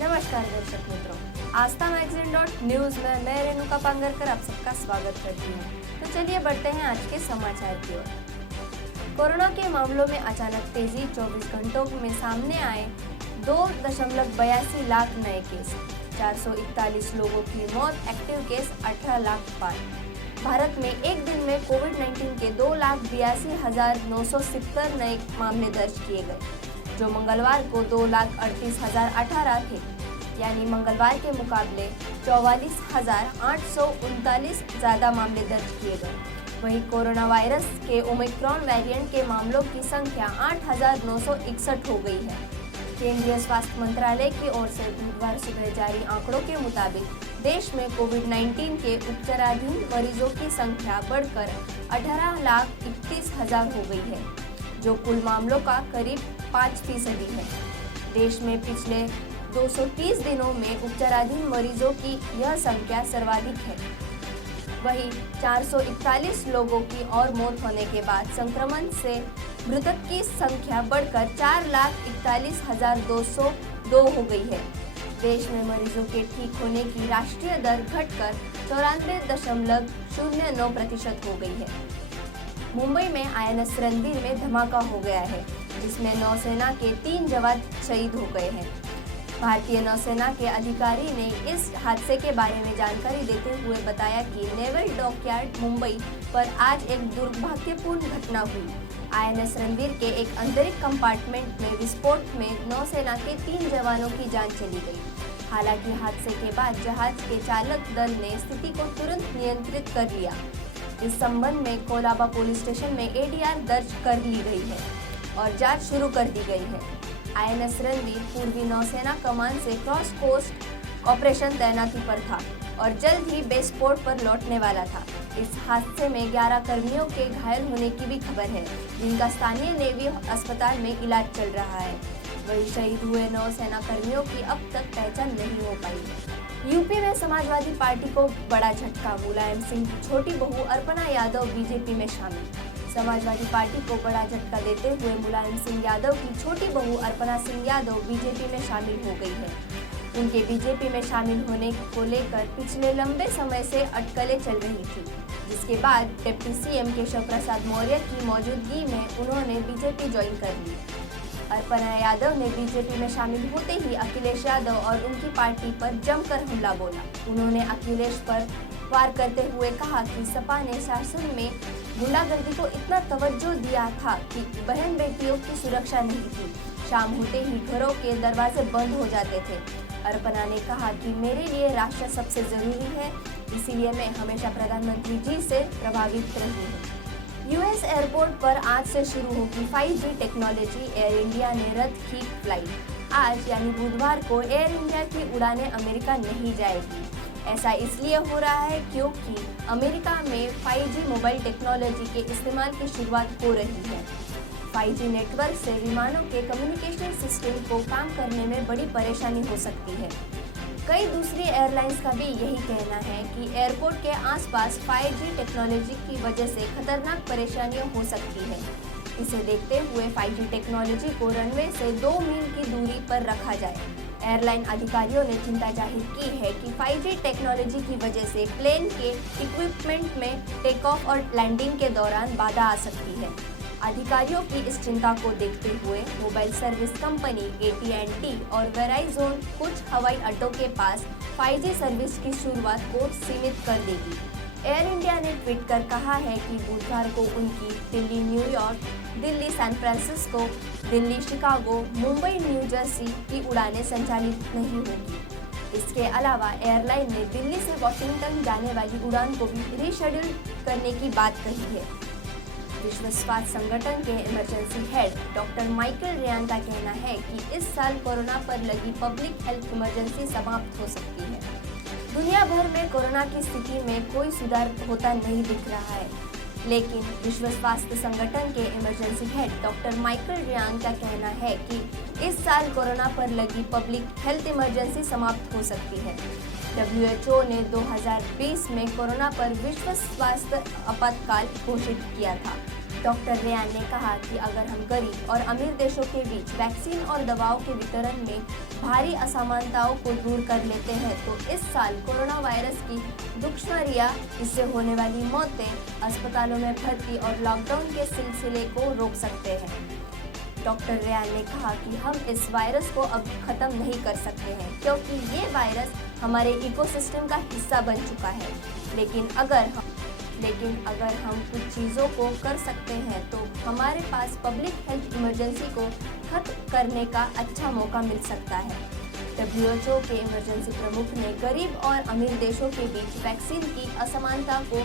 नमस्कार दर्शक मित्रों, आस्था मैगजीन .न्यूज में मैं रेणुका पांगरकर आप सबका स्वागत करती हूँ। तो चलिए बढ़ते हैं आज के समाचार की ओर। कोरोना के मामलों में अचानक तेजी, 24 घंटों में सामने आए 2.82 लाख नए केस, 441 लोगों की मौत, एक्टिव केस 18 लाख पार। भारत में एक दिन में कोविड-19 के 2,82,970 नए मामले दर्ज किए गए, जो मंगलवार को 2,38,018 थे, यानी मंगलवार के मुकाबले 44,839 ज़्यादा मामले दर्ज किए गए। वहीं कोरोना वायरस के ओमिक्रॉन वेरिएंट के मामलों की संख्या 8,961 हो गई है। केंद्रीय स्वास्थ्य मंत्रालय की ओर से बुधवार सुबह जारी आंकड़ों के मुताबिक देश में कोविड-19 के उपचाराधीन मरीजों की संख्या बढ़कर 18,31,000 हो गई है, जो कुल मामलों का करीब 5% है। देश में पिछले 230 दिनों में उपचाराधीन मरीजों की यह संख्या सर्वाधिक है। वहीं 441 लोगों की और मौत होने के बाद संक्रमण से मृतक की संख्या बढ़कर 4,41,202 हो गई है। देश में मरीजों के ठीक होने की राष्ट्रीय दर घटकर 94.09% हो गई है। मुंबई में INS रणवीर में धमाका हो गया है, जिसमें नौसेना के 3 जवान शहीद हो गए हैं। भारतीय नौसेना के अधिकारी ने इस हादसे के बारे में जानकारी देते हुए बताया कि नेवल डॉकयार्ड मुंबई पर आज एक दुर्भाग्यपूर्ण घटना हुई। INS रणवीर के एक आंतरिक कंपार्टमेंट में विस्फोट में नौसेना के 3 जवानों की जान चली गई। हालांकि हादसे के बाद जहाज के चालक दल ने स्थिति को तुरंत नियंत्रित कर लिया। इस संबंध में कोलाबा पुलिस स्टेशन में ADR दर्ज कर ली गई है और जांच शुरू कर दी गई है। INS रणवीर पूर्वी नौसेना कमान से क्रॉस कोस्ट ऑपरेशन तैनाती पर था और जल्द ही बेस पोर्ट पर लौटने वाला था। इस हादसे में 11 कर्मियों के घायल होने की भी खबर है, जिनका स्थानीय नेवी अस्पताल में इलाज चल रहा है। वहीं शहीद हुए नौसेना कर्मियों की अब तक पहचान नहीं हो पाई है। यूपी में समाजवादी पार्टी को बड़ा झटका, मुलायम सिंह की छोटी बहू अर्पणा यादव बीजेपी में शामिल। समाजवादी पार्टी को बड़ा झटका देते हुए मुलायम सिंह यादव की छोटी बहू अर्पणा सिंह यादव बीजेपी में शामिल हो गई है। उनके बीजेपी में शामिल होने को लेकर पिछले लंबे समय से अटकलें चल रही थी, जिसके बाद डिप्टी CM केशव प्रसाद मौर्य की मौजूदगी में उन्होंने बीजेपी ज्वाइन कर ली। अर्पणा यादव ने बीजेपी में शामिल होते ही अखिलेश यादव और उनकी पार्टी पर जमकर हमला बोला। उन्होंने अखिलेश पर वार करते हुए कहा कि सपा ने शासन में गुंडागर्दी को इतना तवज्जो दिया था कि बहन बेटियों की सुरक्षा नहीं थी। शाम होते ही घरों के दरवाजे बंद हो जाते थे। अर्पणा ने कहा कि मेरे लिए राष्ट्र सबसे जरूरी है, इसीलिए मैं हमेशा प्रधानमंत्री जी से प्रभावित रही हूँ। US एयरपोर्ट पर आज से शुरू होगी 5G टेक्नोलॉजी। एयर इंडिया ने रद्द की फ्लाइट। आज यानी बुधवार को एयर इंडिया की उड़ानें अमेरिका नहीं जाएगी। ऐसा इसलिए हो रहा है क्योंकि अमेरिका में 5G मोबाइल टेक्नोलॉजी के इस्तेमाल की शुरुआत हो रही है। 5G नेटवर्क से विमानों के कम्युनिकेशन सिस्टम को काम करने में बड़ी परेशानी हो सकती है। कई दूसरी एयरलाइंस का भी यही कहना है कि एयरपोर्ट के आसपास 5G टेक्नोलॉजी की वजह से खतरनाक परेशानियां हो सकती है। इसे देखते हुए 5G टेक्नोलॉजी को रनवे से 2 मील की दूरी पर रखा जाए। एयरलाइन अधिकारियों ने चिंता जाहिर की है कि 5G टेक्नोलॉजी की वजह से प्लेन के इक्विपमेंट में टेक ऑफ और लैंडिंग के दौरान बाधा आ सकती है। अधिकारियों की इस चिंता को देखते हुए मोबाइल सर्विस कंपनी AT&T और वेराइजोन कुछ हवाई अड्डों के पास 5G सर्विस की शुरुआत को सीमित कर देगी। एयर इंडिया ने ट्वीट कर कहा है कि बुधवार को उनकी Delhi, New York, Delhi, San Francisco, Delhi, Chicago, Mumbai, New Jersey की उड़ानें संचालित नहीं होगी। इसके अलावा एयरलाइन ने दिल्ली से वॉशिंगटन जाने वाली उड़ान को भी रीशेड्यूल करने की बात कही है। विश्व स्वास्थ्य संगठन के emergency head doctor Michael Ryan का कहना है कि इस साल कोरोना पर लगी पब्लिक हेल्थ इमरजेंसी समाप्त हो सकती है। दुनिया भर में कोरोना की स्थिति में कोई सुधार होता नहीं दिख रहा है, लेकिन विश्व स्वास्थ्य संगठन के emergency head doctor Michael Ryan का कहना है कि इस साल कोरोना पर लगी पब्लिक हेल्थ इमरजेंसी समाप्त हो सकती है। WHO ने 2020 में कोरोना पर विश्व स्वास्थ्य आपातकाल घोषित किया था। डॉक्टर रेयान ने कहा कि अगर हम गरीब और अमीर देशों के बीच वैक्सीन और दवाओं के वितरण में भारी असमानताओं को दूर कर लेते हैं तो इस साल कोरोना वायरस की दुश्वारियां, इससे होने वाली मौतें, अस्पतालों में भर्ती और लॉकडाउन के सिलसिले को रोक सकते हैं। डॉक्टर रेयान ने कहा कि हम इस वायरस को अब खत्म नहीं कर सकते हैं क्योंकि ये वायरस हमारे इकोसिस्टम का हिस्सा बन चुका है, लेकिन अगर हम कुछ चीज़ों को कर सकते हैं तो हमारे पास पब्लिक हेल्थ इमरजेंसी को खत्म करने का अच्छा मौका मिल सकता है। WHO के इमरजेंसी प्रमुख ने गरीब और अमीर देशों के बीच वैक्सीन की असमानता को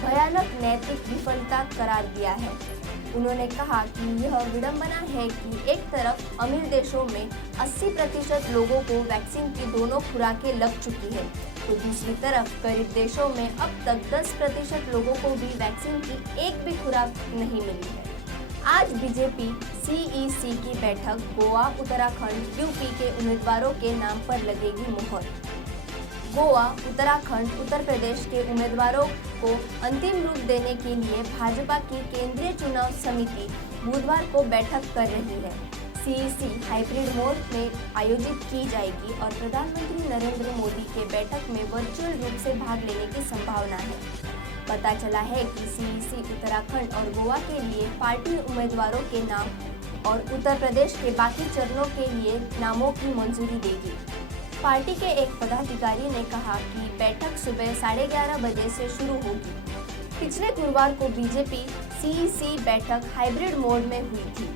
भयानक नैतिक विफलता करार दिया है। उन्होंने कहा कि यह विडंबना है कि एक तरफ अमीर देशों में 80% लोगों को वैक्सीन की दोनों खुराकें लग चुकी है, तो दूसरी तरफ गरीब देशों में अब तक 10% लोगों को भी वैक्सीन की एक भी खुराक नहीं मिली है। आज बीजेपी CEC की बैठक गोवा, उत्तराखंड, यूपी के उम्मीदवारों के नाम पर लगेगी मुहर। गोवा, उत्तराखंड, उत्तर प्रदेश के उम्मीदवारों को अंतिम रूप देने के लिए भाजपा की केंद्रीय चुनाव समिति बुधवार को बैठक कर रही है। CEC हाइब्रिड मोड में आयोजित की जाएगी और प्रधानमंत्री नरेंद्र मोदी के बैठक में वर्चुअल रूप से भाग लेने की संभावना है। पता चला है कि CEC उत्तराखंड और गोवा के लिए पार्टी उम्मीदवारों के नाम और उत्तर प्रदेश के बाकी चरणों के लिए नामों की मंजूरी देगी। पार्टी के एक पदाधिकारी ने कहा कि बैठक सुबह 11:30 बजे से शुरू होगी। पिछले गुरुवार को बीजेपी CEC बैठक हाइब्रिड मोड में हुई थी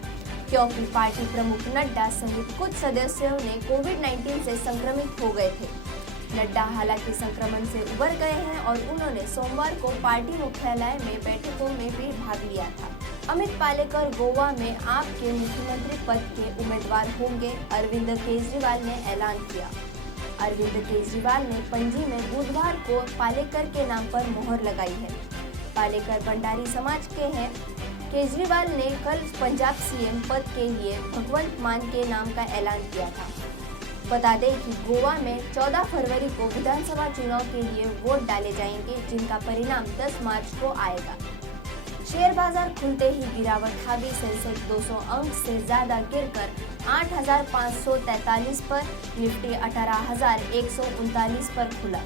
क्योंकि पार्टी प्रमुख नड्डा सहित कुछ सदस्यों ने कोविड-19 से संक्रमित हो गए थे। नड्डा हालांकि संक्रमण से उबर गए हैं और उन्होंने सोमवार को पार्टी मुख्यालय में बैठकों में भी भाग लिया था। अमित पालेकर गोवा में आप के मुख्यमंत्री पद के उम्मीदवार होंगे, अरविंद केजरीवाल ने ऐलान किया। अरविंद केजरीवाल ने पणजी में बुधवार को पालेकर के नाम पर मोहर लगाई है। पालेकर भंडारी समाज के हैं। केजरीवाल ने कल पंजाब CM पद के लिए भगवंत मान के नाम का ऐलान किया था। बता दें कि गोवा में 14 फरवरी को विधानसभा चुनाव के लिए वोट डाले जाएंगे, जिनका परिणाम 10 मार्च को आएगा। शेयर बाजार खुलते ही गिरावट हावी, सेंसेक्स 200 अंक से ज्यादा गिरकर 8,543 पर, निफ्टी 18,139 पर खुला।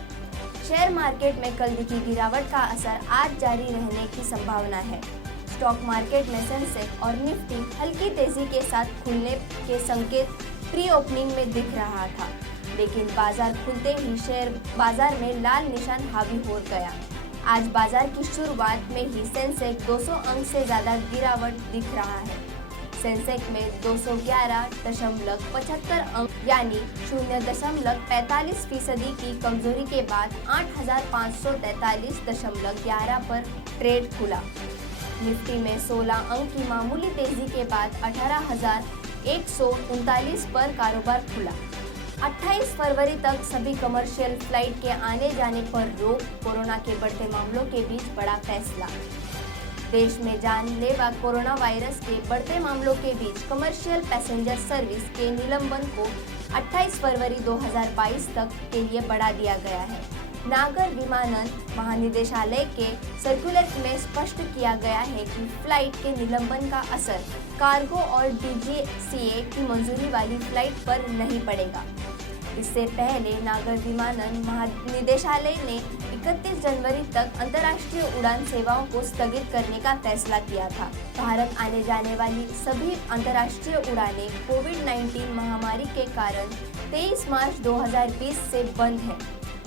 शेयर मार्केट में कल दिखी गिरावट का असर आज जारी रहने की संभावना है। स्टॉक मार्केट में सेंसेक्स और निफ्टी हल्की तेजी के साथ खुलने के संकेत प्री ओपनिंग में दिख रहा था, लेकिन बाजार खुलते ही शेयर बाजार में लाल निशान हावी हो गया। आज बाजार की शुरुआत में ही सेंसेक्स 200 अंक से ज्यादा गिरावट दिख रहा है। सेंसेक्स में 211.75 अंक यानी 0.45% की कमजोरी के बाद 8,543.11 पर ट्रेड खुला। निफ्टी में 16 अंक की मामूली तेजी के बाद 18,139 पर कारोबार खुला। 28 फरवरी तक सभी कमर्शियल फ्लाइट के आने जाने पर रोक, कोरोना के बढ़ते मामलों के बीच बड़ा फैसला। देश में जानलेवा कोरोना वायरस के बढ़ते मामलों के बीच कमर्शियल पैसेंजर सर्विस के निलंबन को 28 फरवरी 2022 तक के लिए बढ़ा दिया गया है। नागर विमानन महानिदेशालय के सर्कुलर में स्पष्ट किया गया है कि फ्लाइट के निलंबन का असर कार्गो और DGCA की मंजूरी वाली फ्लाइट पर नहीं पड़ेगा। इससे पहले नागर विमानन महानिदेशालय ने 31 जनवरी तक अंतर्राष्ट्रीय उड़ान सेवाओं को स्थगित करने का फैसला किया था। भारत आने जाने वाली सभी अंतर्राष्ट्रीय उड़ानें कोविड-19 महामारी के कारण 23 मार्च 2020 से बंद हैं।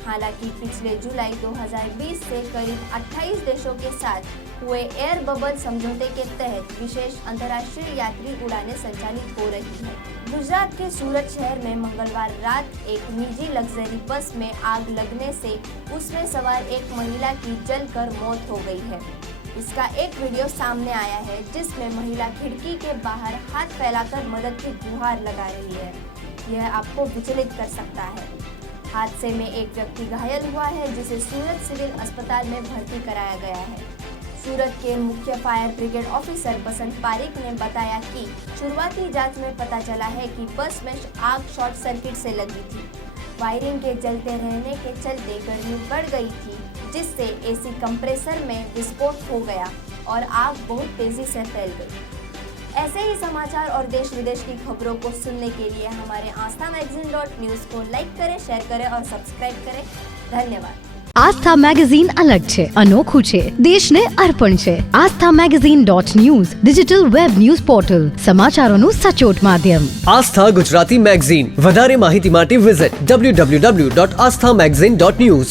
हालांकि पिछले जुलाई 2020 से करीब 28 देशों के साथ हुए एयर बबल समझौते के तहत विशेष अंतर्राष्ट्रीय यात्री उड़ानें संचालित हो रही हैं। गुजरात के सूरत शहर में मंगलवार रात एक निजी लग्जरी बस में आग लगने से उसमें सवार एक महिला की जलकर मौत हो गई है। इसका एक वीडियो सामने आया है जिसमें महिला खिड़की के बाहर हाथ फैलाकर मदद की गुहार लगा रही है। यह आपको विचलित कर सकता है। हादसे में एक व्यक्ति घायल हुआ है जिसे सूरत सिविल अस्पताल में भर्ती कराया गया है। सूरत के मुख्य फायर ब्रिगेड ऑफिसर बसंत पारिक ने बताया कि शुरुआती जांच में पता चला है कि बस में आग शॉर्ट सर्किट से लगी थी। वायरिंग के जलते रहने के चलते गर्मी बढ़ गई थी, जिससे AC कंप्रेसर में विस्फोट हो गया और आग बहुत तेजी से फैल गई। ऐसे ही समाचार और देश विदेश की खबरों को सुनने के लिए हमारे आस्था मैगजीन.न्यूज़ को लाइक करें, शेयर करें और सब्सक्राइब करें। धन्यवाद। આસ્થા મેગેઝીન અલગ છે, અનોખું છે, દેશને અર્પણ છે। આસ્થા મેગેઝીન.ન્યૂઝ ડિજિટલ વેબ ન્યૂઝ પોર્ટલ, સમાચારોનું સચોટ માધ્યમ। આસ્થા ગુજરાતી મેગઝીન, વધારે માહિતી માટે વિઝિટ www.asthamagazine.news।